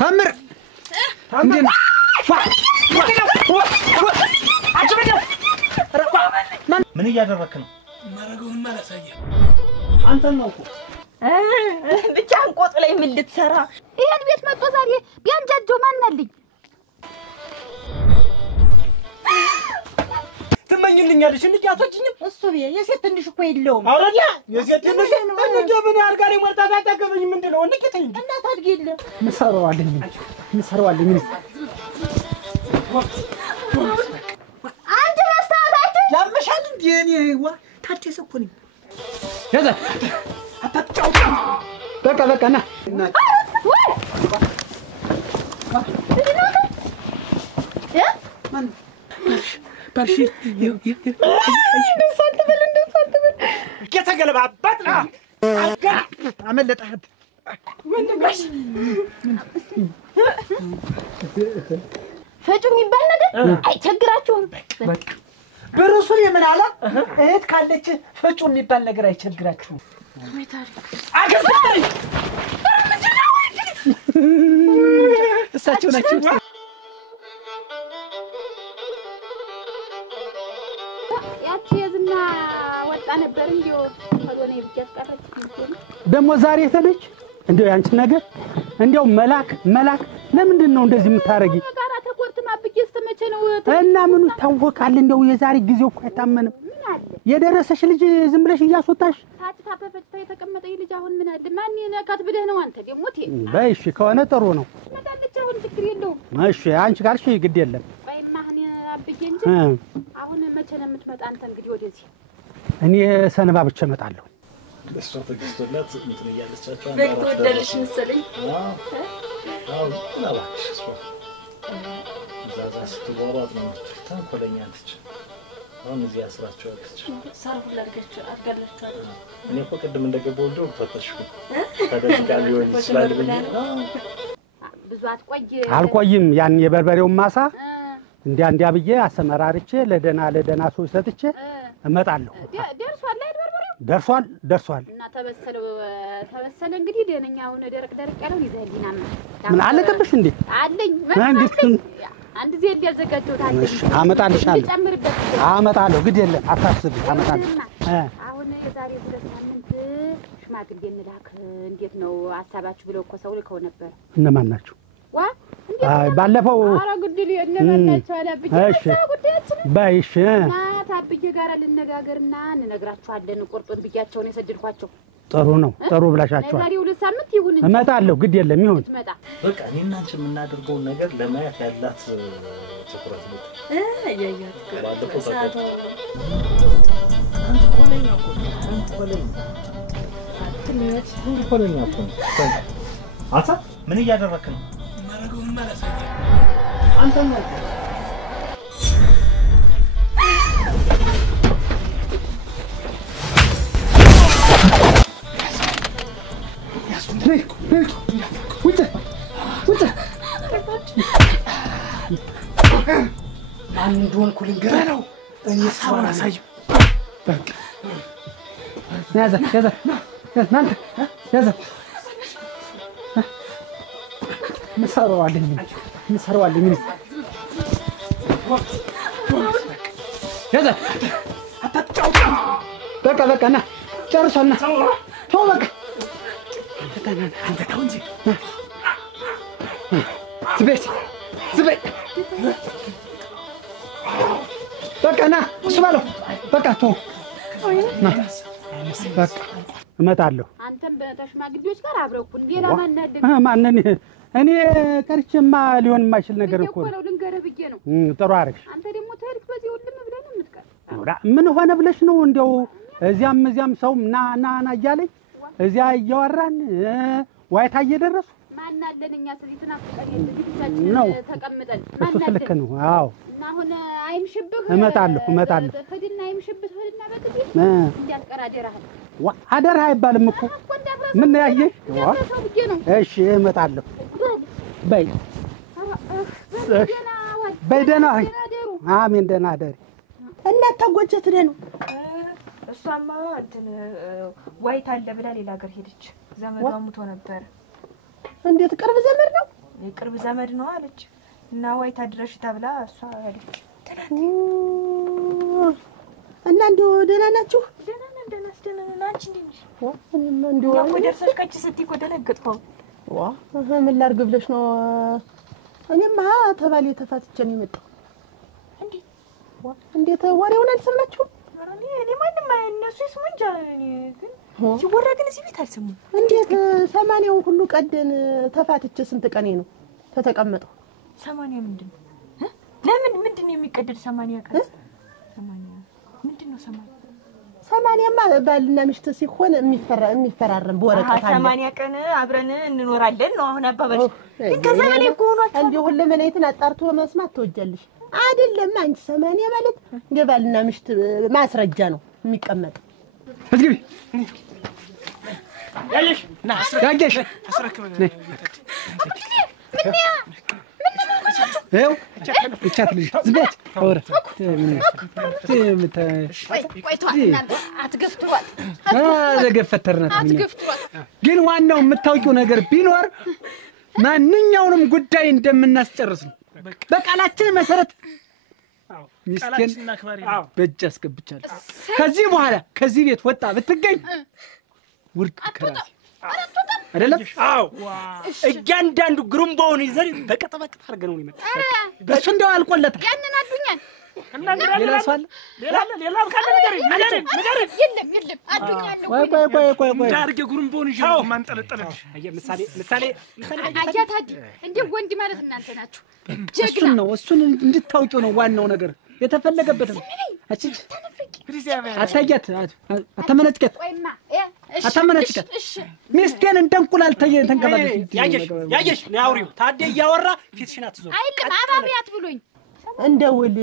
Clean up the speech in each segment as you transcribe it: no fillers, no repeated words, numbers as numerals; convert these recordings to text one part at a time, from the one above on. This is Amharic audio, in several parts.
ታምር እንዴ ምን እያደረክ ነው? ማረጋውን ማላሳየ አንተ ነው እኮ ብቻ አንቆጥ ላይ ምን ልትሰራ ይሄን ቤት መጥቶ ዛሬ ቢያንጃጆ ማንናልኝ ትመኝልኛለሽ እንዴ አቶችኝም እሱ የሴት ትንሽ እኮ የለውም አረላ የሴት ትንሽ እንዴ ምን ያርጋሪ ወርታ ታጣገበኝ ምንድነው እንከተኝ እና ታድጊለ ምሰራዋለኝ አንተ ማስተዋታችሁ ያመሻል እንዴ እኔ ዋ ታደሰ እኮ ነኝ ያዛ አታጫው በቃ ና ማን ባርሺ እንደሳትበል ከተገለባባጥና አመለጣት ወንድምሽ ፈጩ የሚባል ነገር አይቸግራችሁም በቃ በሩሱ የምን አለ እህት ካለች ፈጩ የሚባል ነገር አይቸግራችሁም አገዛኝ እሳቸው ናቸው ያቺ የዝና ወጣ ነበር እንዴው ወዶኔ ብቻስቀረች ደሞ ዛሬ ተለች እንዴው ያንቺ ነገር እንዴው መላክ ለምንድን ነው እንደዚህ የምታረጊ ጋራ ተቆርጥማ ብቻስተመቸ ነው እና ምኑ ታወቃል እንደው የዛሬ ጊዜው እኮ አይታመንም ምን አለ የደረሰሽ ልጅ ዝም ብለሽ እያስወጣሽ ታጥታ ተፈጭታ የተቀመጠ ልጅ አሁን ምን አለ ማን ነካት ብለህ ነው አንተ ደሞ በይሽ ከሆነ ጥሩ ነው መጣለች አሁን ችግር የለውም እሺ አንቺ ጋርሽ ግድ የለም ባይማ እኔ አብዬ እንጂ አሁን መቼ ነው የምትመጣ አንተ እንግዲህ ወደዚህ እኔ ሰነባ ብቻ እመጣለሁ እሷ ተገዝቶላት እንትን ያለቻቸው አንተ በተወደልሽ መሰለኝ አዎ ላባሽ እሷ ዛዛ ስትወራት ነው ተንኮለኛለች አሁን እዚህ አስራቸው አለች ሳር ሁሉ አድርጋላችኋል እኔ እኮ ቅድም እንደገባው እንደው ፈተሽኩ ተደስቃ ሊሆን ይችላል ብዙ አልቆይም ያን የበርበሬውን ማሳ እንዲያ ብዬ አሰመራርቼ ለደና ሰው ሰጥቼ እመጣለሁ ደርሷል አይደል ደርሷል እና ተበሰለ እንግዲህ ደነኛውን ደረቅ ያለው ይዘህልኝና ምን አለቀብሽ እንዴ አለኝ አንድ ዜ እንዲያዘጋጀው እሺ አመጣልሻለሁ አመጣለሁ ግድ የለም አታስቢ አመጣለሁ አሁን የዛሬ 2 ሳምንት ሽማግሌ እንላክ እንዴት ነው ሐሳባችሁ ብለው እኮ ሰው ልከው ነበር እነማን ናቸው ዋ ባለፈው አራ ግድል የነማናቸው አላብኝ ጉዳያችን ባይሽ ታብዬ ጋር ልነጋገርና እንነግራችኋለን ቁርጡን ብያቸው ነው የሰድልኳቸው ጥሩ ነው ጥሩ ብላሻቸው ዛሬ 2 ሳምንት ይሁን እንጂ እመጣለሁ ግድ የለም ይሁን በቃ እኔና አንቺ የምናደርገው ነገር ለማየት ያላት ትኩረት ነው ባለፈው ሰዓቱ ኮለኛ አታ ምን እያደረክ ነው? ማረጋውን ማላሳየ አንተ ነው አንዱን ኩልንገራ ነው እኔ ሳውን አሳይ በቃ ያዛ ናንተ ያዛ ምሰራዋለኝ ያዛ አታጫው በቃ ና ጨርሶና ተው በቃ አንተ ተው እንጂ ዝቤት በቃ ና እሱ ባለው በቃ ተው ና በቃ እመጣለሁ አንተም በተሽማግሌዎች ጋር አብረኩን ሌላ ማንን እኔ ቀርቼማ ሊሆን የማይችል ነገር እኮ ነው ልንገርህ ብዬ ነው ጥሩ አደረግሽ አንተ ደግሞ ተልክ በዚህ ሁሉም ብለህ ነው የምትቀር ምን ሆነ ብለሽ ነው እንደው እዚያም ሰው ና እያለኝ እዚያ እያወራን ዋይታ እየደረሱ ማን አለንኛ ስለዚህ ተናፍቀን የልጅታችን ተቀምጠን ማን አለ ልክ ነው አዎ እና አሁን አይምሽብህ እመጣለሁ ሄድና አይምሽብህ ሄድና በጥቂት እንዲያስቀር አደራ አይባልም እኮ ምን ያየህ እሺ እመጣለሁ በይ ደህና አሜን ደህና አደሪ እናት ታጎጀት ነው እሷማ እንትን ዋይታ አለ ብላ ሌላ ሀገር ሄደች ዘመዷ ሙቶ ነበር እንዴት ቅርብ ዘመድ ነው የቅርብ ዘመድ ነው አለች እና ዋይታ ድረሽ ተብላ እሷ አለች እና እንደው ደህና ናችሁ? ደህና ነን አንቺ እንዴት ነሽ? እኔማ እንደው ወደ ደርሰሽ ከች ስትይ እኮ ደነገጥኩ። ምን ላድርግ ብለሽ ነው? እኔማ ተባሌ ተፋትቼ ነው የመጣው። እንዴት ወሬውን አልሰማችሁም? እኔ ማንም እነሱ ይስሙ እንጂ እኔ ግን ሲወራ ግን እዚህ ቤት አልሰሙም። እንዴት 80ውን ሁሉ ቀደን ተፋትቼ ስንት ቀኔ ነው ተተቀመጠው? 80 ምንድን ነው? ለምን ምንድን ነው የሚቀደድ 80 ቀን? 80 ምንድን ነው 80? 80ማ ባልና ሚስት ሲሆን የሚፈራረም በወረቀት አለ። 80 ቀን አብረን እንኖራለን ነው አሁን አባባል። ግን ከዛ በላይ እኮ ሆኗል። እንዴ ሁለመናይትን አጣርቶ መስማት ትወጃለሽ አይደለም? አንቺ 80 ማለት እንደ ባልና ሚስት ማስረጃ ነው የሚቀመጥ። እዝግቢ ያየሽ ና ያየሽ አስረክበን እቻት ልጅ ዝበት አወራ አትገፍትሯት ዘገፈተርናት ግን ዋናው የምታውቂው ነገር ቢኖር ማንኛውንም ጉዳይ እንደምናስጨርስ ነው። በቃላችን መሰረት ሚስቴን በእጅ አስገብቻለሁ። ከዚህ በኋላ ከዚህ ቤት ወጣ ብትገኝ ውርድ ከራሴ አይደለም? አዎ እያንዳንዱ ግሩምባውን ይዘን በቀጠበቅ አድርገን ነው ይመጣ። እሱ እንደው አልቆለታል። ያንን አዱኛን ሌላ ሰው አለ? ሌላ ካለ ነገር የለም አዱኛ አለ። ቆይ ዳርጌ ግሩምባውን ይዘን ማንጠለጠለሽ። ምሳሌ አያታዲ እንደ ወንድ ማለት እናንተ ናችሁ። እሱን ነው እሱን እንድታውቂው ነው ዋናው ነገር የተፈለገበት ነው። አቺ አታያት አተመነጭከት አተመነጭከት ሚስቴን እንደንቁላል ተንከባለሽ ያየሽ ነው አውሪው ታዲያ እያወራ ፊትሽን አትዞር አይልም አባቢያት ብሎኝ እንደ ውል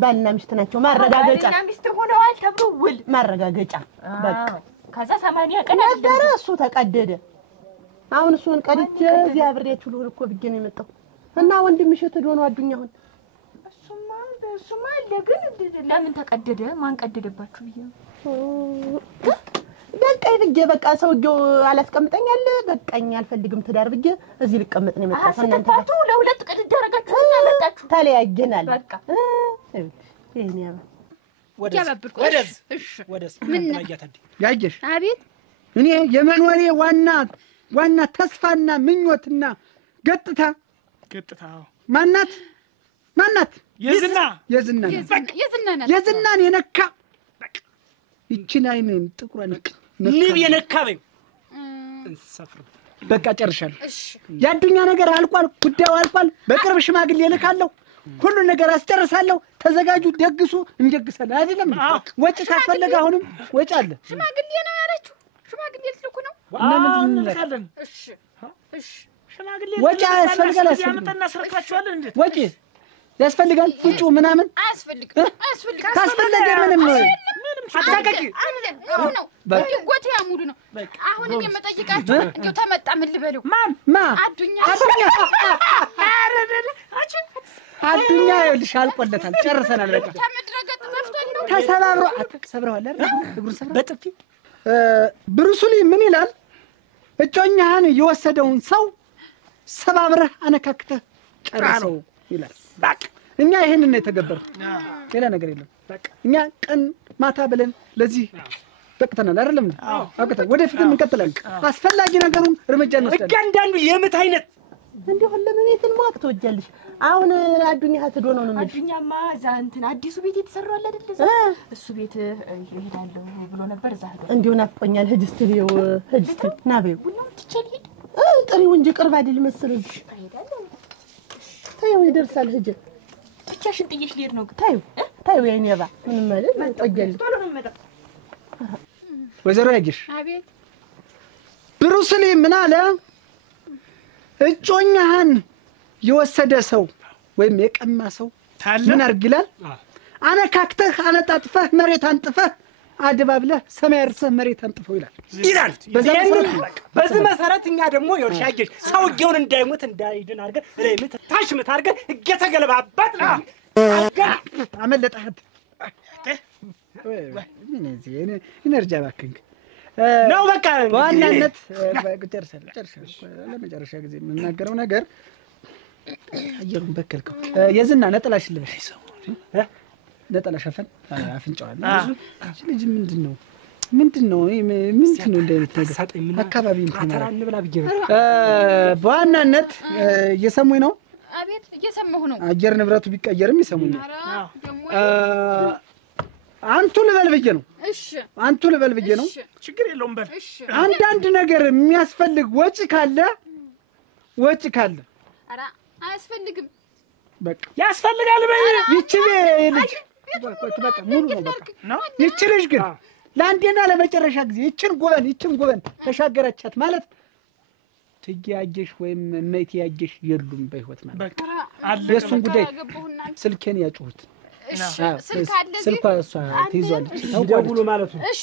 ባልና ሚስት ናቸው ማረጋገጫ ባልና ሚስት ሆነዋል ተብሎ ውል ማረጋገጫ በቃ ከዛ 80 ቀን ነበረ እሱ ተቀደደ። አሁን እሱን ቀድቼ እዚህ አብሬያችሁ ልሁን እኮ ብዬ ነው የመጣው እና ወንድምሽ ተዶ ነው አዱኛውን እሱማ አለ ግን ለምን ተቀደደ? ማን ቀደደባችሁ ብዬ በቃ ይብዬ በቃ ሰውዬው አላስቀምጠኛል በቃኝ አልፈልግም ትዳር ብዬ እዚህ ልቀመጥ ነው የመጣው። እናንተ ታቱ ለሁለት ቀን ደረጋችሁና መጣችሁ ተለያየናል። በቃ ይሄን ወደስ ያየሽ አቤት እኔ የመኖሬ ዋና ተስፋና ምኞትና ገጥታ ማናት የዝናን የነካ ይችን አይኔን ጥቁሯን ንብ የነካ በይ እንሰፍር በቃ ጨርሻለሁ። ያዱኛ ነገር አልቋል፣ ጉዳዩ አልቋል። በቅርብ ሽማግሌ ልካለሁ፣ ሁሉ ነገር አስጨርሳለሁ። ተዘጋጁ፣ ደግሱ፣ እንጀግሳለን። አይደለም ወጪ ካስፈለገ አሁንም ወጪ አለ። ሽማግሌ ነው ያለችው። ሽማግሌ ልትልኩ ነው? እንልካለን። እሺ ሽማግሌ ወጪ ያስፈልጋል። ያመጣና ስረካችኋለን። እንዴት ወጪ ያስፈልጋል? ፍጩ ምናምን አያስፈልግም። ካስፈለገ ምንም አታቀቂ ነው ጎቴ ያሙሉ ነው። አሁን እኔ መጠይቃችሁ እንደው ተመጣ ምን ልበለው? ማ አዱኛ ይኸውልሽ አልቆለታል፣ ጨርሰናል። በቃ ተመድረገጥ ተፍቷል ነው ተሰባብሮ ሰብረዋል አይደል? እግሩን ሰብረው በጥፊ ብሩስሊ ምን ይላል? እጮኛህን የወሰደውን ሰው ሰባብረህ አነካክተህ ጨርሰው ይላል። በቃ እኛ ይሄንን ነው የተገበረው፣ ሌላ ነገር የለም። በቃ እኛ ቀን ማታ ብለን ለዚህ በቅተናል አይደለም? አውቀታ ወደፊትም እንቀጥላለን። አስፈላጊ ነገሩን እርምጃ እንወስዳለን። እያንዳንዱ የምት አይነት እንደው ለምኔትን ማክ ተወጃለሽ። አሁን አዱኛ ሀተዶ ነው ነው አዱኛማ እዛ እንትን አዲሱ ቤት የተሰራው አለ አይደል? እሱ ቤት ይሄዳለሁ ብሎ ነበር። እዛ ሄዶ እንደው ናፍቆኛል። ህጅስት ቢው ህጅስት ናበው ሁሉም ትችልኝ ጥሪው እንጂ ቅርብ አይደል መሰለኝ። ታየው ይደርሳል። ህጅ ብቻሽን ጥዬሽ ልሄድ ነው። ታየው የኔባ ምን ማለት ቆየል ቶሎ ነው መጣ። ወይዘሮ ያጊሽ አቤት ብሩስሊ ምን አለ? እጮኛህን የወሰደ ሰው ወይም የቀማ ሰው ምን አርግ ይላል? አነካክተህ አነጣጥፈህ መሬት አንጥፈህ አድባብለህ ሰማይ እርሰህ መሬት አንጥፈው ይላል። በዚህ መሰረት እኛ ደግሞ ይኸውልሽ ያየሽ ሰውዬውን እንዳይሞት እንዳይድን አድርገህ ለይምት ታሽምት አድርገህ እየተገለባባት አመለጠህ። ምን እዚህ ኢነርጂ አባከንክ። ነው በቃ በዋናነት ለመጨረሻ ጊዜ የምናገረው ነገር አየሩን በከልከው የዝና ነጠላሽን ልበሽ ነጠላ ሸፈን አፍንጫዋል ልጅ ምንድነው እንደምትነገር አካባቢ አተራን ብላ ብዬ ነው በዋናነት እየሰሙኝ ነው አቤት እየሰማሁ ነው አየር ንብረቱ ቢቀየርም ይሰሙኛል አንቱ ልበል ብዬ ነው እሺ አንቱ ልበል ብዬ ነው ችግር የለውም በል እሺ አንዳንድ ነገር የሚያስፈልግ ወጪ ካለ አራ አያስፈልግም በቃ ያስፈልጋል በይ ይቺ ልጅ በቃ ሙሉ ነው በቃ ይቺ ልጅ ግን ለአንዴና ለመጨረሻ ጊዜ ይችን ጉበን ተሻገረቻት ማለት ትያየሽ ወይም እነይት ያየሽ የሉም በህይወት ማለት በቃ አለ የሱን ጉዳይ ስልኬን ያጩት ስልኳ እሷ ትይዟለች ደውሉ ማለት ነው እሺ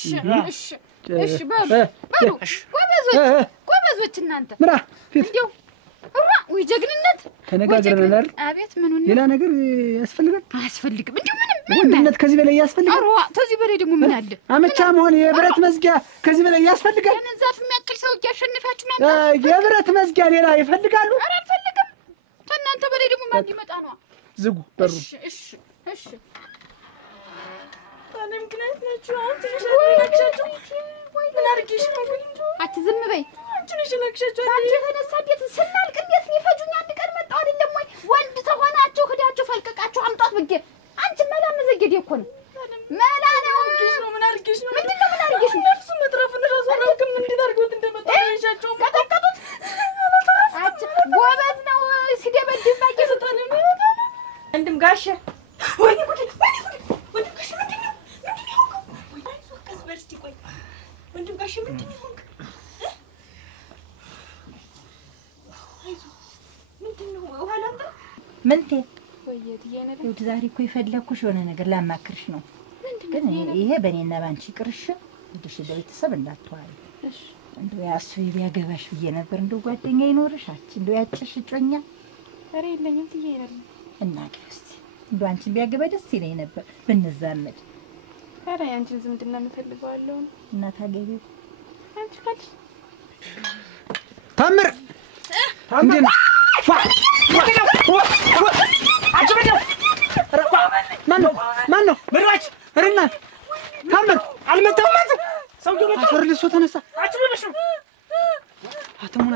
በሉ ጎበዞች እናንተ ምራ ፊት እንደው ወይ ጀግንነት ተነጋግረናል አቤት ምኑን ሌላ ነገር ያስፈልጋል አያስፈልግም እንደው ምንም ወንድነት ከዚህ በላይ ያስፈልጋል አሮ ከዚህ በላይ ደግሞ ምን አለ አመቻ መሆን የብረት መዝጊያ ከዚህ በላይ ያስፈልጋል ዛፍ የሚያክል ሰው ያሸንፋችሁ ማለት የብረት መዝጊያ ሌላ ይፈልጋሉ ኧረ አልፈልግም ከእናንተ በላይ ደግሞ ማን ይመጣ ነው ዝጉ በሩ እሺ ታንም ግናት ናችሁ አትሽላችሁ ምን አርጊሽ ነው ግን አትዝም በይ አትሽላችሁ አንቺ ተነሳ እንዴት ስናልቅ እንዴት ይፈጁኝ አንድ ቀን መጣው አይደለም ወይ ወንድ ተሆናችሁ ሄዳችሁ ፈልቀቃችሁ አምጣት ብዬ አንቺ መላ መዘገድ እኮ ነው መላ ነው ምን አርጊሽ ነው ምንድነው ምን አርጊሽ ነው ነፍሱ መትረፍን ራሱ ነው ግን ምን አርገውት እንደመጣ ይሻቸው ከተከቱት አንቺ ጎበዝ ነው ሲደበድብ ባየሁት አንድም ጋሽ ወይ ጉድ ወንድም ጋሽ ምንድነው አይዞህ ቀስ በል እስቲ ቆይ ወንድም ጋሽ ምንድነው ምንቴ ወይት ዛሬ እኮ የፈለኩሽ የሆነ ነገር ላማክርሽ ነው ግን ይሄ በእኔና ባንቺ ቅርሽ ወደሽ ለቤተሰብ እንዳትዋይ እንደው ያሱ ቢያገባሽ ብዬ ነበር እንደው ጓደኛ ይኖርሽ አቺ እንደው ያጭሽ ጮኛ ኧረ የለኝም ትዬ አይደለም እና ግስቲ እንደው አንቺ ቢያገባ ደስ ይለኝ ነበር ብንዛመድ ኧረ ያንቺን ዝምድና እንፈልገዋለሁ እና ታገቢው አንቺ ካልሽ ታምር እንዴ ማነው ምራች ረና ታምር አልመጣውም ሰውዬው መጣ አፈር ልሶ ተነሳ አትሉልሽ አተሙና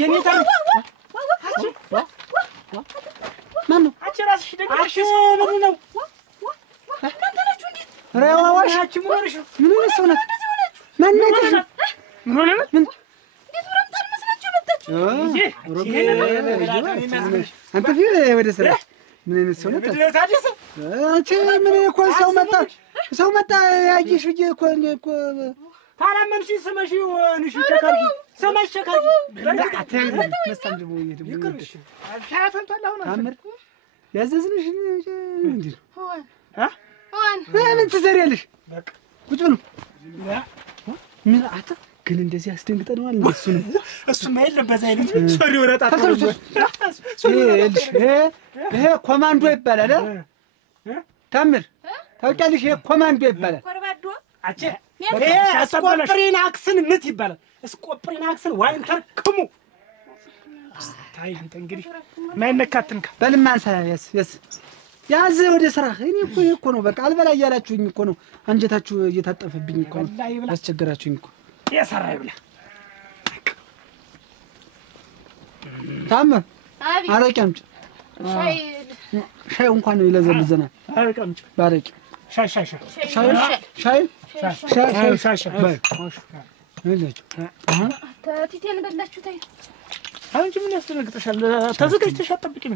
የኔ ታም ማነው አንቺ ራስሽ ደግነሽ ምን ነው ረዋዋሽ ምን ሆነሽ ምን ሆነሽ ሰውነት ማነሽ ምን ሆነ ምን አንተ ፊት ወደ ስራ ምን አይነት ሰው ነህ? አንቺ ምን እኮ ሰው መጣ ያየሽ ብዬ እኮ ታላመንሽ ስመሽ ንሽ ቸካርጂ ስመሽ ቸካርጂ መሳም ደግሞ ይቅርሽ ታፈንቷል አሁን ታምር ያዘዝንሽ እንዴ ምን ትዘሪያለሽ? በቃ ቁጭ ነው ምን አታ ግን እንደዚህ አስደንግጠን ማለት እሱማ የለም በዛ አይነት ሶሪ ወራጣ ይሄ ኮማንዶ ይባላል ታምር ታውቂያለሽ ይሄ ኮማንዶ ይባላል ኮርባዶ አቼ ይሄ ስኮፕሪናክስን ምት ይባላል ስኮፕሪናክስን ዋይንተር ክሙ ታይ አንተ እንግዲህ ማይነካትንካ በልማንሳ ያዝ ወደ ስራ እኔ እኮ ነው በቃ አልበላ እያላችሁኝ እኮ ነው አንጀታችሁ እየታጠፈብኝ እኮ ነው አስቸገራችሁኝ እኮ የሰራ ይብላ ታምር አረቄ አምጪ ሻይ እንኳን ይለዘልዘናል አረቄ አምጪ ባረቄ ሻይ ቲቴን በላችሁ ታይ አንቺ ምን ያስደነግጥሻል ተዘጋጅተሽ አትጠብቂም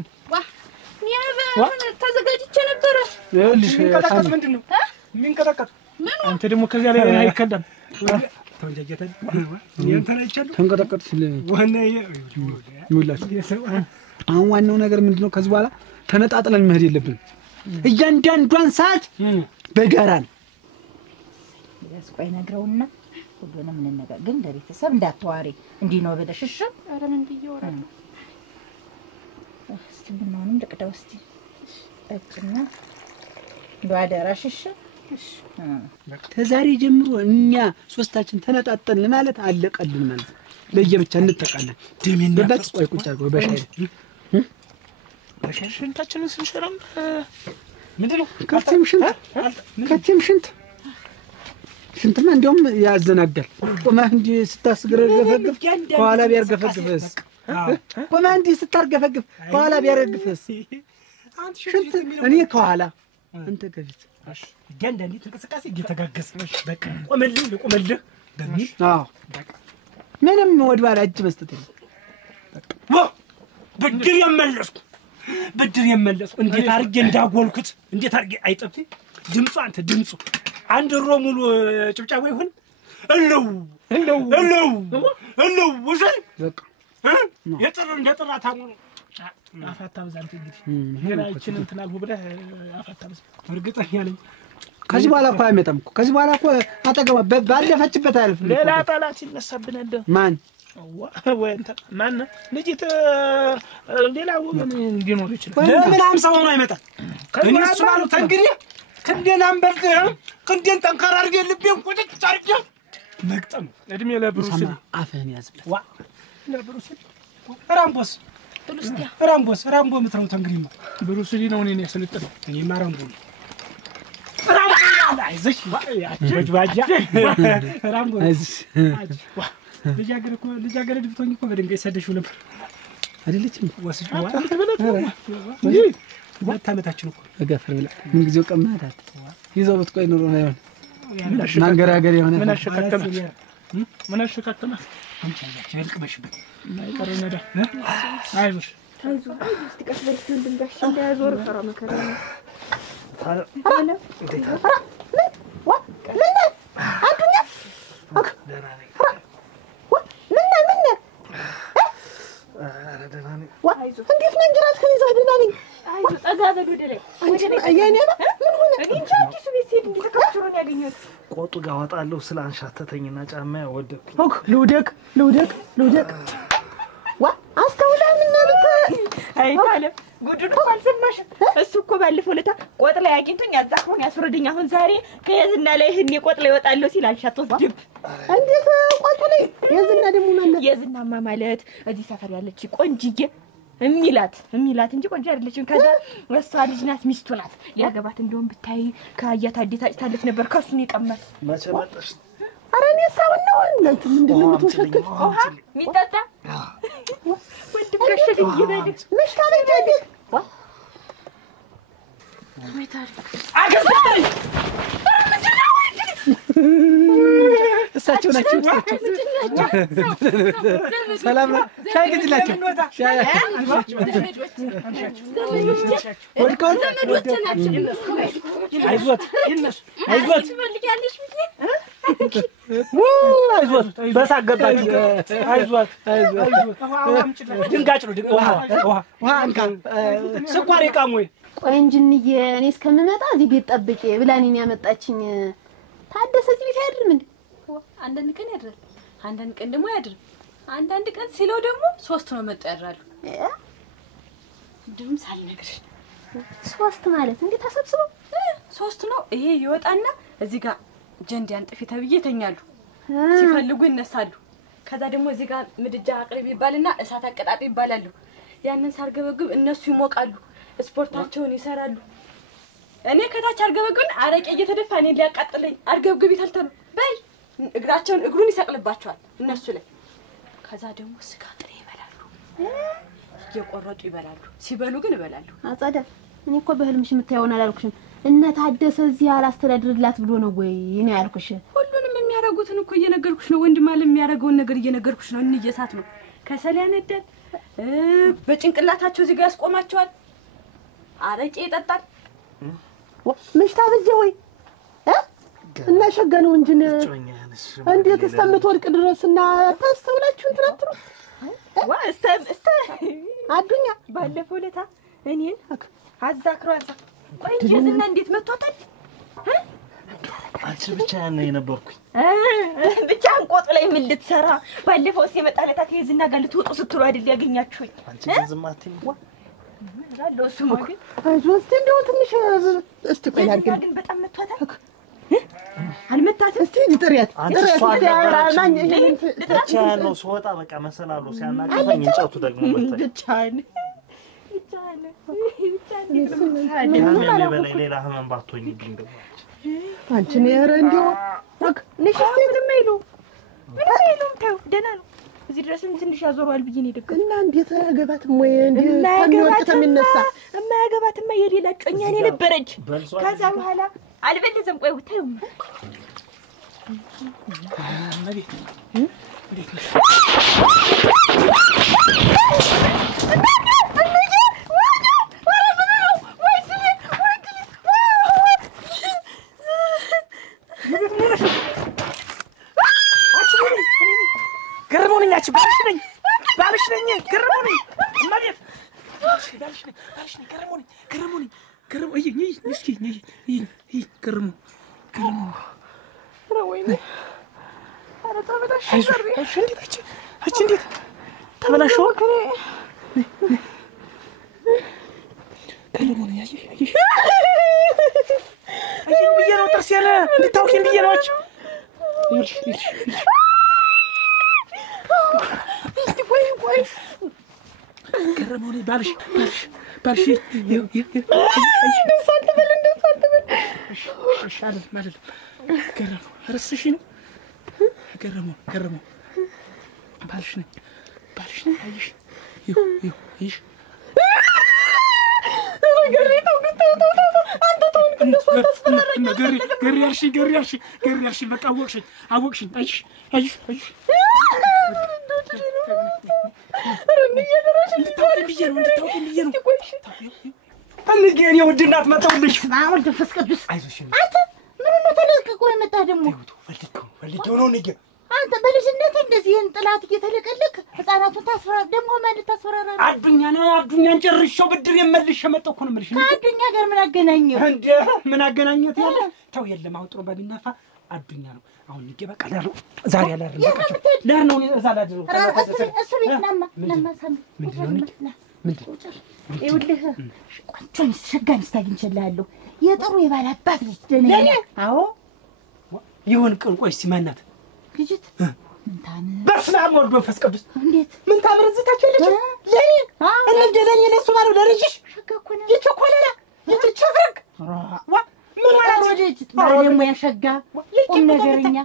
ተዘጋጅቼ ነበረ ይኸውልሽ የሚንቀጠቀጥ ምንድን ነው የሚንቀጠቀጥ አንተ ደግሞ ከዚያ ላይ አይከዳም ተንጀጀተ እንትን አይቻለሁ ተንቀጠቀጥ ስለኝ ወነ ይውላችሁ አሁን ዋናው ነገር ምንድነው ከዚህ በኋላ ተነጣጥለን መሄድ የለብንም እያንዳንዷን ሰዓት በጋራ ነው ያስቆይ ነግረውና ሁሉንም እንነጋገር ግን ለቤተሰብ እንዳትዋሪ እንዲህ ነው ብለሽ እሺ ኧረ ምን ብዬ ወራለሁ እስቲ ምናምን ልቅዳው እስቲ ጠጭና ጓዳራሽ እሺ ከዛሬ ጀምሮ እኛ ሶስታችን ተነጣጠልን ማለት አለቀልን ማለት ነው። ለየብቻ እንተቃለን። ደሜን በባጭ ቆይ ቁጭ አድርገው በሻይ ሽንታችንን ስንሸረም ምንድነው? ከቲም ሽንት ሽንትማ እንዲያውም ያዘናጋል። ቆመህ እንዲህ ስታስገረገፈግፍ ከኋላ ቢያርገፈግፍስ? ቆመህ እንዲህ ስታርገፈግፍ ከኋላ ቢያርገፈግፍስ? ሽንት እኔ ከኋላ አንተ ከፊት እያንዳንዱ እንቅስቃሴ እየተጋገዘ በቃ ቆመልህ በሚል ምንም ወደኋላ እጅ መስጠት የለም። ብድር የመለስኩ እንዴት አድርጌ እንዳጎልኩት እንዴት አድርጌ አይጠብት ድምፁ አንተ ድምፁ አንድ ሮ ሙሉ ጭብጫባ ይሁን እለው ወሰን በቃ የጥር እንደ ጥራት አሙ አፋታ በዛንተ እንግዲህ ገራችን እንትን አልሁ ብለህ አፋታ በዛ እርግጠኛ ነኝ። ከዚህ በኋላ እኮ አይመጣም እኮ ከዚህ በኋላ እኮ አጠገባ ባለፈችበት አያልፍም። ሌላ ጠላት ይነሳብናል። ማን ወይ እንተ ማን ልጅት ሌላ ወገን እንዲኖር ይችላል። ለምን 50 ሆኖ አይመጣም? እነሱ ማለት እንግዲህ ክንዴን አንበርት ክንዴን ጠንካራ አድርጌ ልቤን ቁጭ አድርጌ መግጠም እድሜ ለብሩስ አፈን ያዝበት ዋ ለብሩስ ራምቦ ምትረው እንግዲህ ነው ብሩስ ነው እኔ ያስልጥነው እኔ ማራምቦ አይዞሽ ባጃ ራምቦ አይዞሽ ልጃገረድ ብትሆኚ እኮ በድንጋይ ሰደሽው ነበር አይደለችም? ወስጂው ሁለት ዓመታችን እኮ እገፍር ብላ ምን ጊዜው ቀማታት ይዘው ብትቆይ ኑሮ ነው አይሆን ማንገራገር የሆነ ምን አሸካከማ አንቺ ያቺ ልቅበሽበት ማይቀር ነዳ አይዞሽ እስቲ ቀስ በል ድንጋሽ እንዳያዞር ፈራ መከራ ነው እንዴት ነው እንጀራስ ከይዘህ ደህና ነኝ? አይዞህ ጠጋ በል ወደ ላይ የእኔ ነው ምን ሆነ? እንዴ አዲሱ ቤት ሲሄድ እንዴት ተከፍቶኝ ያገኘሁት ቆጡ ጋር ወጣለሁ ስላንሻተተኝና ጫማ ወደቅኩኝ። ኦክ ልውደቅ ዋ አስተውላል ምን አልከ? አይ ማለት ጉዱን እኮ አልሰማሽም? እሱ እኮ ባለፈው ለታ ቆጥ ላይ አግኝቶኝ አዛክሮን ያስወረደኝ። አሁን ዛሬ ከየዝና ላይ እህኔ ቆጥ ላይ ወጣለሁ ሲል አንሻቶስ ድብ እንዴት ቆጡ ላይ የዝና ደግሞ ማለት የዝናማ ማለት እዚህ ሰፈር ያለች ቆንጅዬ እሚላት እንጂ ቆንጆ አይደለችም። ከዛ ወሷ ልጅ ናት ሚስቱ ናት። ሊያገባት እንደውም ብታይ ከአያት አዲታጭ ታለች ነበር ከሱን ይቀመጥ መቼ መጣሽ? ኧረ እኔ ሳውን ነው እናንተ ምንድነው የምትወሸክል? ውሃ ሚጠጣ ወንድም ከሸግ ይበልጥ ምሽታ ላይ ጀዴ እሳቸው ናቸው። ሰላም ነው። ሻይ ግድላቸው። ሻይ ወልካው አይዞት በሳገባች አይዞት ድንጋጭ ነው ውሃ አንካ ስኳር ይቃሙ ቆይ እንጂንዬ እኔ እስከምመጣ እዚህ ቤት ጠብቄ ብላኔን ያመጣችኝ ታደሰ እዚህ ቤት አይደርም እንዴ? አንዳንድ ቀን ያድራል፣ አንዳንድ ቀን ደግሞ አያድርም። አንዳንድ ቀን ሲለው ደግሞ 3 ነው መጣ ያድራሉ። እንደውም ሳልነግርሽ 3 ማለት እንዴ ተሰብስበው 3 ነው። ይሄ ይወጣና እዚህ ጋር ጀንድ ያንጥፊ ተብዬ ተኛሉ። ሲፈልጉ ይነሳሉ። ከዛ ደግሞ እዚህ ጋር ምድጃ አቅርብ ይባልና እሳት አቀጣጥ ይባላሉ። ያንን ሳርገበግብ እነሱ ይሞቃሉ፣ ስፖርታቸውን ይሰራሉ። እኔ ከታች አርገበግብን አረቄ እየተደፋ እኔ ሊያቃጥለኝ አርገብግብ ይታልተሉ በይ እግሩን ይሰቅልባቸዋል እነሱ ላይ። ከዛ ደግሞ ስጋ ጥሬ ይበላሉ፣ እየቆረጡ ይበላሉ። ሲበሉ ግን ይበላሉ። አጸደ እኔ እኮ በህልምሽ የምታየውን አላልኩሽም። እነ ታደሰ እዚህ አላስተዳድርላት ብሎ ነው ወይ እኔ ያልኩሽ? ሁሉንም የሚያደርጉትን እኮ እየነገርኩሽ ነው። ወንድም አለ የሚያደርገውን ነገር እየነገርኩሽ ነው። እንየሳት ነው ከሰል ያነዳል፣ በጭንቅላታቸው እዚህ ጋር ያስቆማቸዋል፣ አረቄ ይጠጣል። ምሽታ በጀ ወይ እና ሸገነው እንጂ እንዴት እስከምትወድቅ ድረስና ታስተውላችሁ እንትን አትሩ ዋ እስተ አዱኛ ባለፈው ለታ እኔን አዛክሯ ቆይ እንጀዝና እንዴት መጥቷታል? አንቺ ብቻ ያነ የነበርኩኝ ብቻ አንቆጥ ላይ ምን ልትሰራ ባለፈው የመጣለታ ከየዝና ጋር ልትወጡ ስትሉ አይደል ያገኛችሁኝ? አንቺ ዝም አትይም ራለው ስሞክ አይዞህ እንደው ትንሽ እስቲ ቆይ አድርገን ግን በጣም መጥቷታል። አልመታትም። እስቲ ጥሪያት ብቻ ነው ስወጣ በቃ መሰላሉ ሲያናቀፈኝ እንጨቱ ደግሞ መጣ ብቻዬን በላይ ሌላ ህመም ባትሆኝ ግን አንቺ ነው ያረንዲው ንሽስቴ ተመይሉ ምን ነው ታው ደና ነው እዚህ ድረስም ትንሽ ያዞራል ብዬ ነው ደግ እና እንዴት ያገባትም ወይ እንዴ ከሚወጥ ተሚነሳ የማያገባትማ የሌላ ጮኛ እኔ ነበረች ከዛ በኋላ አልበለዘም ቆይ ወጣው እንዴት ነው ገርሞኛች ባልሽ ነኝ ገርሞኝ ማለት ባልሽ ነኝ ገርሞኝ እስኪ ገርሞ ወይኔ አረ ተበላሽ እንዴት ተበላሽው ገርሞኝ አይ ብዬ ነው ጥርስ ያለ እንድታውቂኝ ብዬ ነው እስቲ ቆይ ገረመው ባልሽ እንደሳትበል እሺ ማለት ገረመው ረስሽ ነው ገረመው ባልሽ ነኝ አይሽ ይሽ ገሪታው አንተ ተውን እንደሱ ተስፈራራኝ ገሪያሽ በቃ አወቅሽኝ አይሽ እንድታውቂኝ ብዬ ነው እንግዲህ የውድ እናት መጣሁልሽ ወልድ መንፈስ ቅዱስ አይዞሽ አንተ ምን ነው ተለቅቆ የመጣ ደግሞ ፈልጌው ነው ንገ አንተ በልጅነት እንደዚህ እንጥላት እየተለቀለክ ህፃናቱን ታስፈራ ደግሞ ማለት ታስፈራራ አዱኛን ጨርሼው ብድር የመልሽ መጣሁ እኮ ነው የምልሽ ከአዱኛ ጋር ምን አገናኘው እንዴ ምን አገናኘት ያለ ተው የለም አውጥሮ በሚነፋ አዱኛ ነው አሁን ንገ በቃ ላለው ዛሬ ያላረም በቃ ለር ነው እዛ ላድረው እሱ ቤት ለማ ሳም ምንድነው ይኸውልህ ቆንጆ ሸጋን ስታግኝችላለሁ የጥሩ የባል አባት ልጅ ደነኛ አዎ ይሁን ቆይ እስቲ ማናት ልጅት ምን ታምር በስመ አብ ወወልድ ወመንፈስ ቅዱስ እንዴት ምን ታምር እዚህ ለኔ እንዴ ለኔ ለሱ ማለት ለልጅሽ ሸጋ እኮ ነው ይቸኮለላ ይትቸፍረቅ ዋ ምን ማለት ልጅ ደግሞ ያሸጋ ቁም ነገርኛ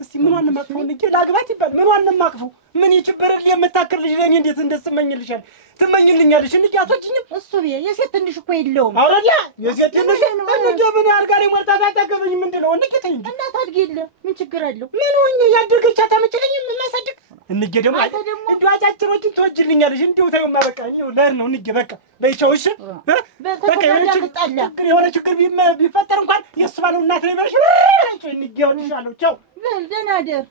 እስቲ ምን ዋን ማቅፈው ልጅ ላግባት ይባል ምን ዋን ማቅፈው ምን ይችበረል የምታክር ልጅ ለኔ እንዴት እንደስመኝልሻል ትመኝልኛለሽ እንዴ አቶችኝም እሱ የሴት ትንሽ እኮ የለውም አውራላ የሴት ትንሽ እንዴ ምን ያርጋሪ ወርታ ታጠገበኝ ምንድነው እንዴ ተኝ እናት አድርጊለ ምን ችግር አለው ምን ሆኜ ያደርገቻ ታመጭልኝ ማሳደግ እንዴ ደግሞ እንዴ አጫጭሮችን ተወጅልኛለሽ እንዴው ታዩማ በቃ ነው ለር ነው እንዴ በቃ በይቻውሽ በቃ የሆነ ችግር ቢፈጠር እንኳን የስባለው እናት ነው ማለት ነው እንዴ ወድሻለሁ ቻው ደህና ደር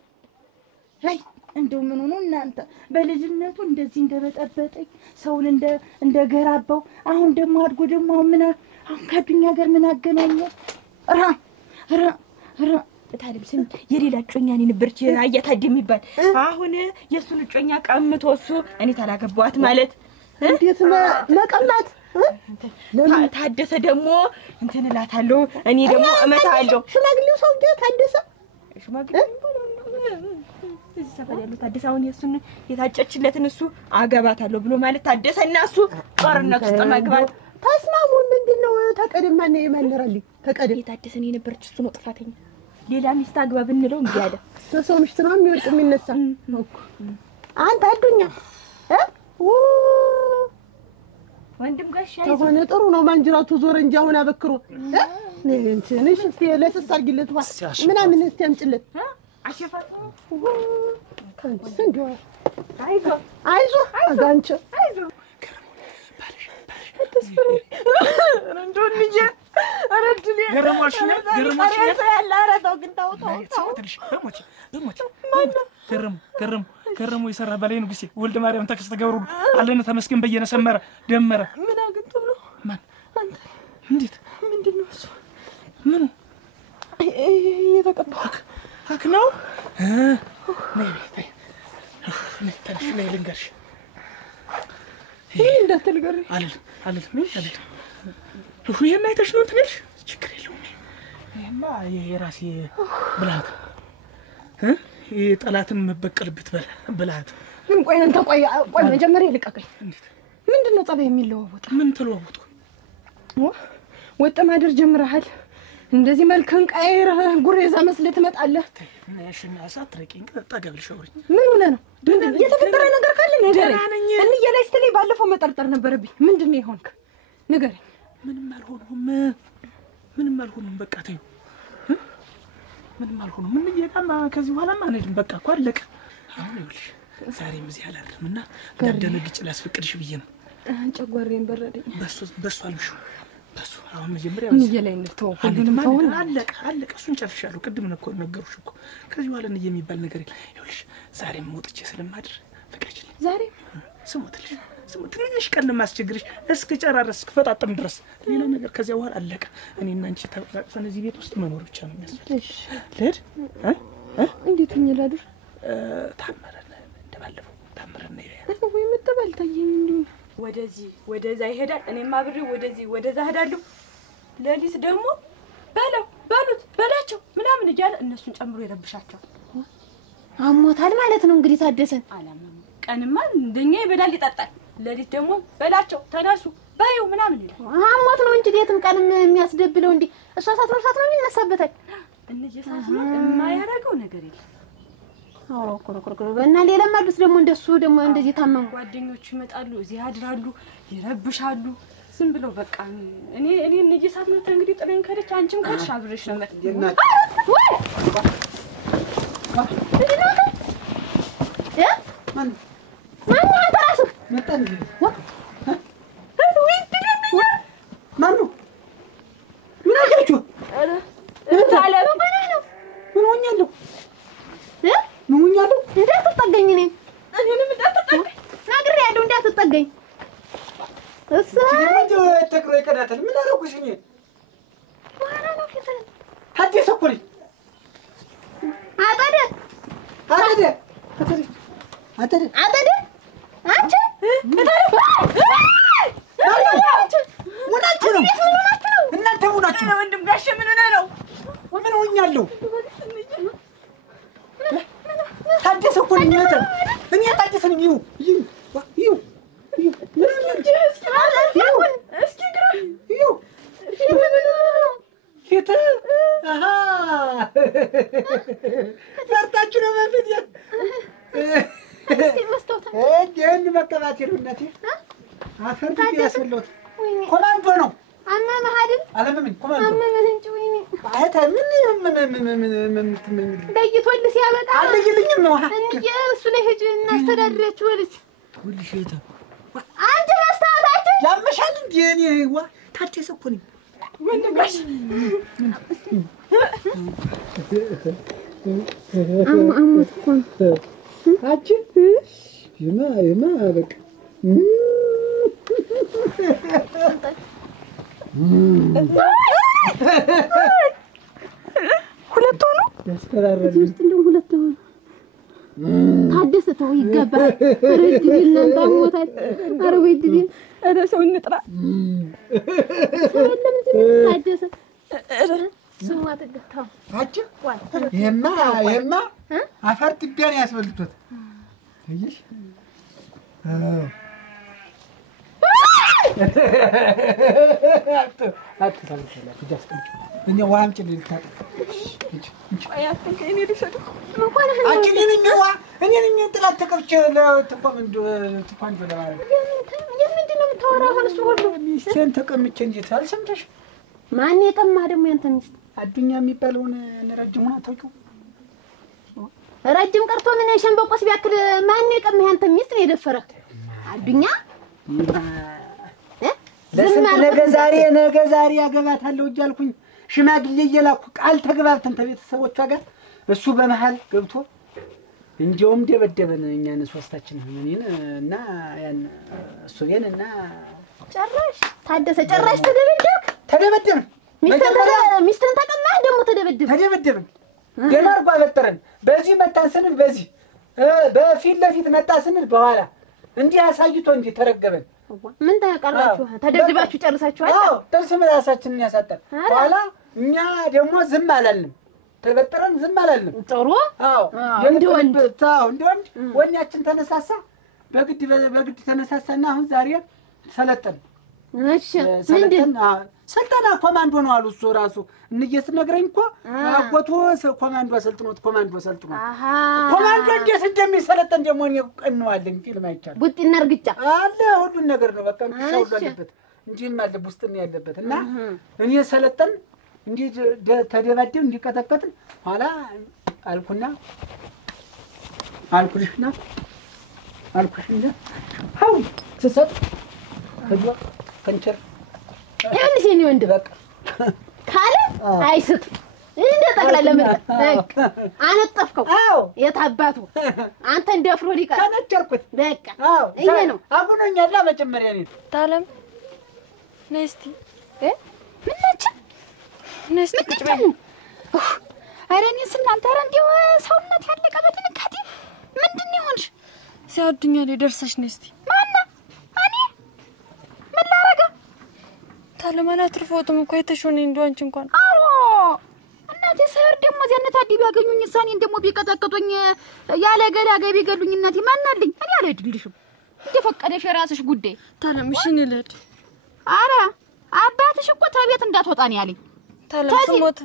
አይ እንደው ምን ሆኖ እናንተ በልጅነቱ እንደዚህ እንደበጠበጠኝ ሰውን እንደገራባው አሁን ደግሞ አድጎ ደግሞ አሁን ከዱኛ ጋር ምን አገናኘው ራ ታዲያ ስም የሌላ ጮኛ ነኝ ነበርች አያታድ የሚባል አሁን የሱን ጮኛ ቀምቶ እሱ እኔ ታላገባዋት ማለት እንዴት መቀማት ታደሰ ደግሞ እንትን እላታለሁ እኔ ደግሞ እመታለሁ ሽማግሌው ሰው ታደሰ ሽማግሌው እዚህ ሰፈር ያለው ታደሰ አሁን የሱን የታጨችለትን እሱ አገባታለሁ ብሎ ማለት ታደሰና እሱ ጦርነት ውስጥ መግባት ተስማሙ ምንድነው ተቀደም ማን የማነራልኝ ተቀደም የታደሰ ነኝ ነበርች እሱ ነው ጥፋተኛ ሌላ ሚስት አግባ ብንለው እንዴ አለ ሰው ምሽት ነው የሚወጥ የሚነሳ አንተ አዱኛ ወንድም ጋሽ ተሆነ ጥሩ ነው ማንጅራቱ ዞር እንጂ አሁን አበክሮ እንትንሽ እስቲ ለስስ አርግለት ዋ ምናምን እስቲ አምጭለት አሸፋት ከንሰንጆ አይዞ አጋንቸ አይዞ እንደውልኝ አረድሊ ገረማሽ ያለ አረታው ግን ታው ገረሙ ይሰራ በላይ ነው ቢሴ ወልደ ማርያም ተከስተ ገብሩ አለነ ተመስገን በየነ ሰመረ ደመረ ምን አግንቶ ነው ማን አንተ እንዴት ምንድነው እሱ ምን የተቀባክ አክ ነው ነይ ተነሽ ነይ ልንገርሽ እንዳትልገሪ አለ ይሄን አይተሽ ነው ትንሽ ችግር የለውም ይሄማ የራሴ ብልሃት ጠላትን መበቀልበት ብልሃት። ምን ቆይ አንተ ቆይ መጀመሪያ ልቀቀኝ። ምንድን ነው ጸባይ የሚለዋወጥ? ምን ተለዋወጡ? ወጥ ማደር ጀምረሃል። እንደዚህ መልክህን ቀይረህ ጉሬዛ መስለህ ትመጣለህ። እሺና ሳትረቂኝ ጠገብልሽ አውሪኝ። ምን ሆነ ነው? የተፈጠረ ነገር ካለ ንገረኝ። እንዬ ላይ ስትለኝ ባለፈው መጠርጠር ነበረብኝ። ምንድን ነው የሆንክ? ንገረኝ። ምንም አልሆኑም። በቃ ተይው። ምንም አልሆኑም። ምን እየቃማ ከዚህ በኋላማ አንሄድም። በቃ እኮ አለቀ። አሁን ይኸውልሽ ዛሬም እዚህ አላድርምና እንዳትደነግጭ ላስፈቅድሽ ብዬ ነው። ጨጓራዬን በረደኝ። በሱ አልብሽው። በሱ አሁን መጀመሪያ እንዬ ላይ እንተው። ሁሉንም ተውን። አለቀ። እሱን ጨርሻለሁ። ቅድም እኮ ነገርኩሽ እኮ ከዚህ በኋላ እንዬ የሚባል ነገር የለም። ይኸውልሽ ዛሬም ወጥቼ ስለማድር ፍቃጅልኝ። ዛሬ ስሞትልሽ ትንሽ ቀን ማስቸግርሽ እስክጨራረስ እስክፈጣጥም ድረስ ሌላ ነገር ከዚያ በኋላ አለቀ። እኔና አንቺ ተጣጣን እዚህ ቤት ውስጥ መኖር ብቻ ነው የሚያስፈልግ። እሺ ልሂድ። እንዴት ሆኜ ላድር? ታመረን እንደባለፈው ታመረን ነው ወይ መተባልታየኝ እንዴ? ወደዛ ይሄዳል። እኔም አብሬው ወደዛ ሄዳለሁ። ሌሊት ደግሞ በላቸው ምናምን እያለ እነሱን ጨምሮ ይረብሻቸዋል። አሞታል ማለት ነው እንግዲህ ታደሰን። አላማም ቀንማ እንደኛ ይበላል ይጠጣል። ሌሊት ደግሞ በላቸው ተነሱ ባዩ ምናምን ይላል። አሞት ነው እንጂ የትም ቀንም የሚያስደብለው እንዴ? እሷ ሳትኖር ይነሳበታል። እንጀሳት ነው የማያረገው ነገር የለም። አዎ ኮረኮረ እና ሌላም አሉት ደግሞ እንደሱ ደግሞ እንደዚህ ታመሙ ጓደኞቹ ይመጣሉ፣ እዚህ ያድራሉ፣ ይረብሻሉ። ዝም ብለው በቃ እኔ እንጀሳት ነው እንግዲህ ጥሬን ከደች አንቺም ከድሽ አብረሽ ነው ማለት ታደሰ ተው ይገባል። ረጅም ለንታሞታል። አረ ወይ ድቢ አረ ሰው እንጥራ ሰለም ታደሰ ሰው አትገታው አጭ የማ አፈር ትቢያን ያስበልጡት አይሽ አትሰልፈላ ትጃስቀምጭ እኛ ዋም ጭል ልታጠ አያትን ከኔ ልሰዱ እኔ ነኝ ጥላት ተቀብቼ ለተቋንዶ ለማለት የምንድነው የምታወራው? አሁን እሱ ሁሉ ሚስቴን ተቀምጬ እንዴት አልሰምተሽ? ማን የቀማ ደግሞ ያንተ ሚስት? አዱኛ የሚባለውን ረጅሙን አታውቂው? ረጅም ቀርቶ ምን ሸንበቆስ ቢያክል ማን የቀማ ያንተ ሚስት ነው የደፈረ? አዱኛ ነገ ዛሬ ያገባታለሁ እያልኩኝ ሽማግሌ እየላኩ ቃል ተግባብተን ከቤተሰቦቿ ጋር እሱ በመሃል ገብቶ እንዲያውም ደበደበን እኛን ሶስታችንን እኔን እና ያን እሱን እና ጨራሽ ታደሰ ጨራሽ ተደበደብን። ሚስትን ተቀማህ ደግሞ ተደበደብን። ገና አርጎ አበጠረን። በዚህ መጣን ስንል በዚህ በፊት ለፊት መጣ ስንል በኋላ እንዲህ አሳይቶ እንጂ ተረገበን። ምን ታቀርባችሁ? ተደብድባችሁ ጨርሳችኋል? አዎ ጥርስ ምላሳችንን ያሳጣል። ኋላ እኛ ደግሞ ዝም አላልንም። ተበጥረን ዝም አላልንም። ጥሩ። አዎ እንደ ወንድ ወኛችን ተነሳሳ። በግድ ተነሳሳና አሁን ዛሬ ሰለጠን። እሺ ምንድን ስልጠና ኮማንዶ ነው አሉ። እሱ ራሱ እንየስ ነግረኝ እኮ አጎቱ ኮማንዶ ሰልጥኖት ኮማንዶ እንዴት እንደሚሰለጠን ደግሞ እኔ ቀንዋለኝ። ፊልም አይቻልም። ቡጢና እርግጫ አለ ሁሉን ነገር ነው። በቃ ሻው አለበት እንዲህም አለ ውስጥ ነው ያለበት እና እኔ ሰለጠን እንዲህ ተደባደብ እንዲቀጠቀጥ ኋላ አልኩሽና አው ተሰጥ ከዛ ከንቸር ይኸውልሽ የእኔ ወንድ በቃ ካለ አይስጥ እንደ ጠቅላላ መጣ አነጠፍከው። አዎ የታባቱ አንተ እንደፍሮ ሊቀር ከነቸርኩት በቃ አዎ ይሄ ነው አጉኖኛላ። መጀመሪያ ነው ታለም ነስቲ ምን ነች ነስቲ ቁጭ በይ። ኧረ እኔስ እናንተ ኧረ እንደው ሰውነት ያለቀ በድንጋጤ ምንድን ይሆንሽ? ሲያዱኛ ላይ ደርሰሽ ነስቲ ማና እኔ ምን ላረጋ ታለማላ ትርፎቱም እኮ የተሾነ እንደው አንቺ እንኳን አሮ እናቴ ሰር ደግሞ ዘነት አዲ ቢያገኙኝ ሳኔን ደግሞ ቢቀጠቅጡኝ ያለ ገላገቢ ገሉኝ። እናቴ ማናልኝ እኔ አልሄድልሽም። እንደፈቀደሽ የራስሽ ጉዳይ። ታለምሽን ይለድ አረ አባትሽ እኮ ተቤት እንዳትወጣ ነው ያለኝ። ታለም ስሞት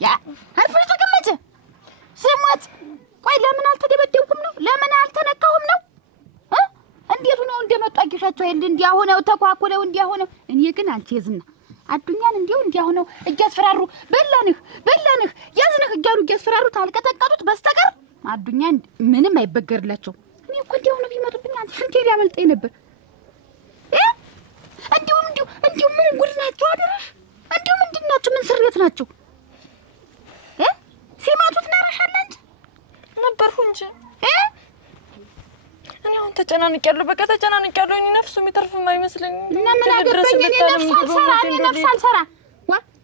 ያ አርፈሽ ተቀመጭ። ስሞት ቆይ ለምን አልተደበደብኩም ነው? ለምን አልተነካሁም ነው? እንዴት ነው እንደመጣ አግሻቸው አይደል? እንዲያሆነው ተኳኩለው እንዲያሆነው እኔ ግን አንቺ የዝና አዱኛን እንዲያሆነው እያስፈራሩ በላንህ ያዝነህ እያሉ እያስፈራሩ ታልቀጠቀጡት በስተቀር አዱኛ ምንም አይበገርላቸው። እኔ እኮ እንዲያሆነው ቢመጡብኝ አንቺ ሽንቴ ሊያመልጠኝ ነበር። እንዲሁ ምን ጉድ ናቸው አደረሽ? እንዲሁ ምንድን ናቸው? ምን ስሬት ናቸው? ሲማቱት ናረሻል አንቺ ነበርኩ እንጂ እኔ አሁን ተጨናንቄያለሁ። በቃ ተጨናንቄያለሁ። እኔ ነፍሱ የሚተርፍም አይመስለኝ። እና ምን አገባኝ? እኔ ነፍስ አልሰራ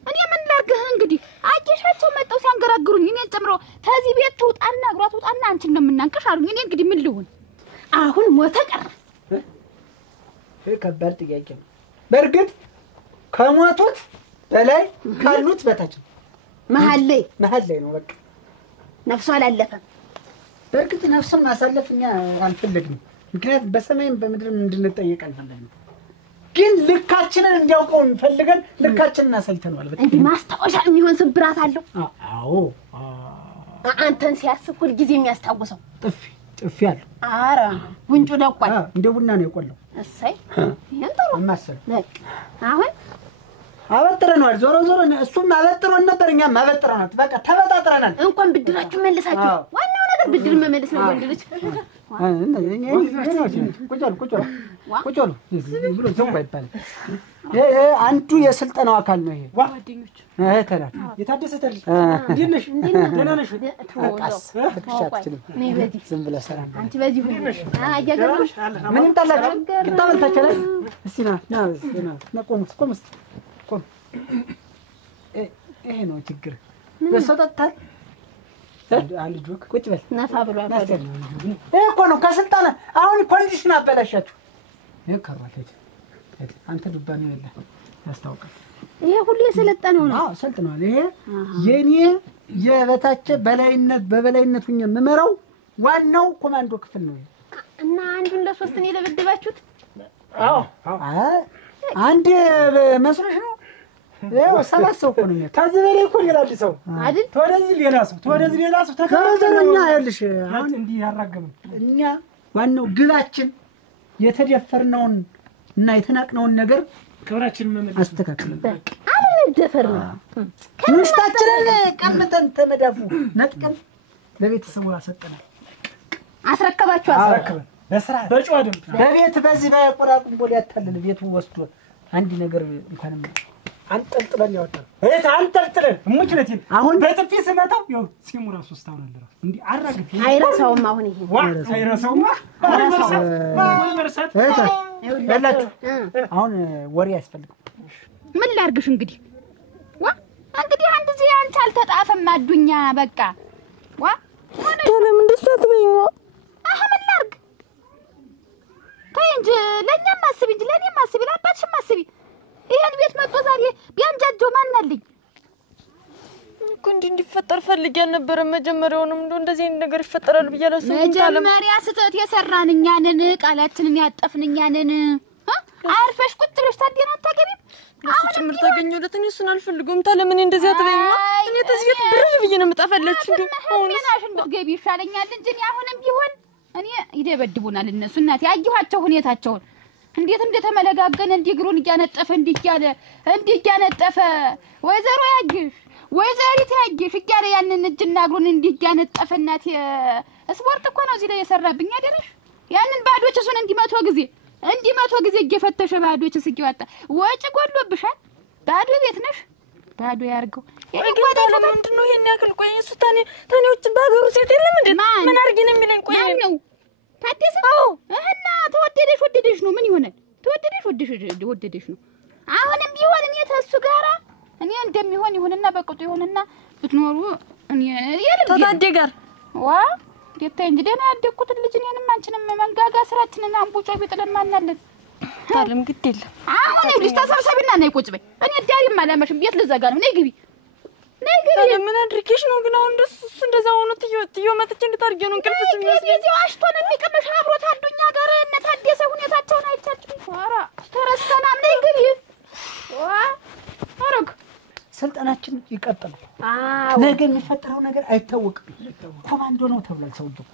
እኔ ምን ላድርግህ እንግዲህ። አጀሻቸው መጣው ሲያንገራግሩኝ እኔን ጨምሮ ከዚህ ቤት ትውጣና እግሯ ትውጣና አንቺን ነው የምናንቅሽ አሉኝ። እኔ እንግዲህ ምን ልሁን? አሁን ሞተ ቀረ። ከባድ ጥያቄ ነው። በእርግጥ ከሞቱት በላይ ካሉት በታች ነው። መሀል ላይ ነው። በቃ ነፍሱ አላለፈም። በእርግጥ ነፍሱን ማሳለፍ እኛ አልፈለግንም። ምክንያቱም በሰማይም በምድርም እንድንጠየቅ አልፈለግንም። ግን ልካችንን እንዲያውቀው እንፈልገን ልካችንን አሳይተነዋል። በቃ እንዲህ ማስታወሻ የሚሆን ስብራት አለው። አዎ አንተን ሲያስብ ሁልጊዜ የሚያስታውሰው ጥፊ አለው። ኧረ ጉንጩ ደቋል። እንደ ቡና ነው የቆለው። እሰይ ይሄን ጥሩ አማሰል በቃ አሁን አበጥረናል። ዞሮ እሱም አበጥሮን ነበር፣ እኛም አበጥረናል። በቃ ተበጣጥረናል። እንኳን ብድራችሁ መልሳችሁ። ዋናው ነገር ብድር መመለስ ነው። ወንድ ልጅ ቁጭ በሉ ብሎ ዘው አይባልም። አንዱ የስልጠናው አካል ነው ይሄ። ጓደኞች ተናት የታደሰ ተል እንዴት ነሽ? ደህና ነሽ? አቃስ አትችልም። ዝም ብለህ ሰራ አንቺ በዚህ ሁሉ አያገርምሽ? ምንም ታላችሁ ታመልታችኋል። እስቲ ና ቆም። ይሄ ነው ችግር። በሰጠታል አንድ ጆክ ቁጭ በል ነፋ ብሎ አባደ እኮ ነው ከስልጣና አሁን ኮንዲሽን አበላሻችሁ። ይከራለች አንተ ዱባኔ ያለ ያስታውቃል። ይሄ ሁሉ የሰለጠነው ነው። አዎ ሰልጥነዋል። ይሄ የኔ የበታች በበላይነት ሁኜ የምመራው ዋናው ኮማንዶ ክፍል ነው። እና አንዱን ለሶስት ነው የለበደባችሁት? አዎ አንድ መስሎሽ ነው? ያው ሰባት ሰው እኮ ነው። ከዚህ በላይ እኮ ሌላ ሰው አይደል? ተወደዚህ ሌላ ሰው ተከራዘረኛ አይልሽ። አሁን እንዲህ ያራገመን እኛ ዋናው ግባችን የተደፈርነውን እና የተናቅነውን ነገር ክብራችንን መመለስ አስተካክለን አለመደፈር ነው። ምስታችንን ቀምጠን ተመዳፉ ነጥቀን ለቤተሰቡ አሰጠናል። አስረከባችሁ? አስረከበን በስራ በጨዋ ደም በቤት በዚህ በቆራቁም ቦል ያታለለ ቤቱ ወስዶ አንድ ነገር እንኳንም አንጠልጥለን ያወጣል። እት አንጠልጥለን ሙጭነት አሁን በጥፊ ስመታው ይው ሲሙ ራሱ ስታውን አለ እንዴ አራግፍ አይረሳውም። አሁን ይሄ አይረሳውም። ወርሳት ያላችሁ አሁን ወሬ ያስፈልጋል። ምን ላርግሽ እንግዲህ እንግዲህ አንድ ዚህ አንቺ አልተጣፈም አዱኛ በቃ ለምን እንደሱ አትበይኝ? ምን ላርግ እንጂ ለእኛም አስቢ እንጂ ለእኔም አስቢ ለአባትሽም አስቢ። ይሄን ቤት መጥቶ ዛሬ ቢያንጃጀው ማን አለኝ እኮ እንዲፈጠር ፈልጌ አልነበረም። መጀመሪያውንም እንደዚህ አይነት ነገር ይፈጠራል ብዬ አላሰብኩም። መጀመሪያ ስህተት የሰራን እኛ ነን፣ ቃላችንን ያጠፍን እኛ ነን። አርፈሽ ቁጭ ብለሽ ታዲያ አታገቢም? እሱ ጭምር ታገኘለት። እኔ እሱን አልፈልገውም። ታለምን እንደዚህ አትበይኝ። እኔ ተዝየት ብር ብዬ ነው የምጣፈለች እንዴ? አሁንስ ምናሽን ብትገቢ ይሻለኛል እንጂ እኔ አሁንም ቢሆን እኔ ይደበድቡናል እነሱ። እናቴ ያየኋቸው ሁኔታቸውን እንዴት እንደተመለጋገነ እንዲግሩን እያነጠፈ እንዲያነጠፈ ወይዘሮ ያግሽ ወይዘሪት ያግሽ እያለ ያንን እጅና እግሩን እንዲያነጠፈ እናቴ ስፖርት እኮ ነው እዚህ ላይ የሰራብኝ አይደለሽ? ያንን ባዶች እሱን እንዲመቶ ጊዜ እየፈተሸ ባዶች እስኪወጣ ወጭ ጎሎብሻል። ባዶ ቤት ነሽ። ባዶ ያርገው። ይገባል። ለምንድን ነው ይሄን ያክል? ቆይ እሱ ታኔዎች ባገሩ ሴት የለም እንዴ? ምን አርጊ ነው የሚለኝ? ቆይ ነው ታደሰ? እና ተወደደሽ ነው ምን ይሆናል? ተወደደሽ ነው። አሁንም ቢሆን እኔ ተሱ ጋራ እኔ እንደሚሆን ይሁንና በቅጡ ይሁንና ብትኖሩ እኔ ተታዴ ጋር ዋ ጌታ እንጂ ደህና ያደኩት ልጅ እኔንም አንቺንም መንጋጋ ስራችንን አንቡጮ ቢጥለን ማናለን ታለም ግድ የለም። አሁን ልጅ ተሰብሰብና ነይ ቁጭ በይ። እኔ ዳሪም አላመሽም ቤት ልዘጋ ነው። ነይ ግቢ። ምን አድርጌሽ ነው ግን አሁን እንደዛ ሆኖ ትዮ መጥቼ እንድታርጌ ነው እንቅልፍስ የሚመስለኝ? እዚህ ዋሽቶ ነው የሚቀመሽ አብሮት አዱኛ ጋር እነ ታደሰ ሁኔታቸውን አይቻችሁ። ኧረ ተረስተናል። ነይ ግቢ። ዋ አረግ ስልጣናችን ይቀጥላል። ነገ የሚፈጠረው ነገር አይታወቅም። ኮማንዶ ነው ተብሏል ሰውዬው።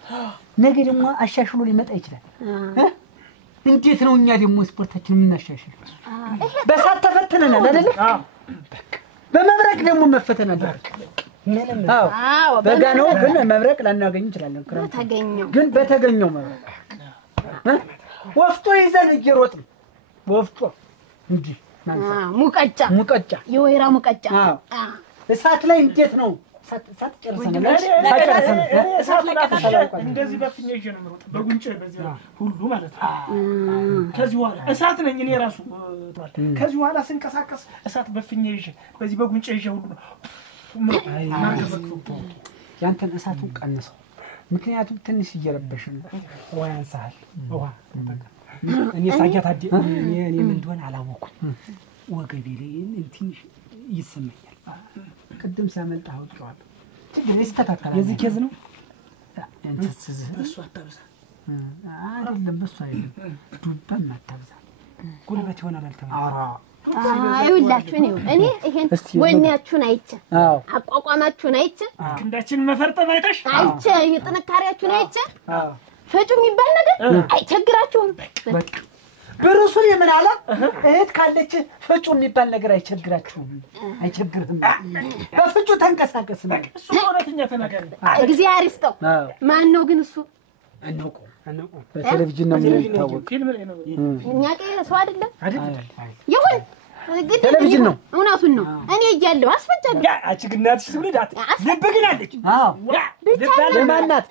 ነገ ደግሞ አሻሽሎ ሊመጣ ይችላል። እንዴት ነው እኛ ደግሞ ስፖርታችን የምናሻሽል? በሳት ተፈትነናል አይደል? በመብረቅ ደግሞ መፈተን አለብን። አዎ በጋ ነው ግን መብረቅ ላናገኝ እንችላለን። ግን በተገኘው መብረቅ ወፍጮ ይዘን እየሮጥን ወፍጮ እንጂ ሙቀጫ የወይራ ሙቀጫ እሳት ላይ እንዴት ነው እሳት ጨርሰናል። እንደዚህ በፍኛ ይዤ ነው የምሮጥ በጉንጭ በዚህ ሁሉ ማለት ነው። ከዚህ በኋላ እሳት ነኝ እኔ ራሱ። ከዚህ በኋላ ስንቀሳቀስ እሳት በፍኛ ይዤ በዚህ በጉንጭ ይዤ ሁሉ ያንተን እሳቱን ቀንሰው። ምክንያቱም ትንሽ እየረበሽን ነው። ውሃ ያንሳል። ውሃ እኔ ሳያት አዲ እኔ ምን እንደሆነ አላወኩም። ወገቤ ላይ ትንሽ ይሰማኛል። ቅድም ሲያመልጥ አውቄዋለሁ። ችግር ይስተካከላል። የዚህ ኬዝ ነው። አንተስ እሱ አታብዛ አይደለም በሱ አይደለም ዱባም አታብዛ። ጉልበት ይሆናል አልተባለ። አይውላችሁ እኔ ይሄን ወኔያችሁን አይቼ አቋቋማችሁን አይቼ ክንዳችን መፈርጠም አይተሽ አይቼ የጥንካሬያችሁን አይቼ ፈጩ የሚባል ነገር አይቸግራችሁም። በቃ ብሩሱ የምን አለ እህት ካለች ፈጩ የሚባል ነገር አይቸግራችሁም። አይቸግርህም። በፍጩ ተንቀሳቀስ ነው። እሱ እውነተኛ ተናጋሪ እግዚአብሔር ይስጠው። ማን ነው ግን እሱ? እንቁ በቴሌቪዥን ነው የሚታወቅ። ፊልም ላይ ነው። እኛ ሰው አይደለም ይሁን ቴሌቪዥን ነው። እውነቱን ነው። እኔ እያለሁ አስፈጫለሁ። አንቺ ግን እናትሽ ትውልዳት ልብ ግን አለች። አዎ ለማናት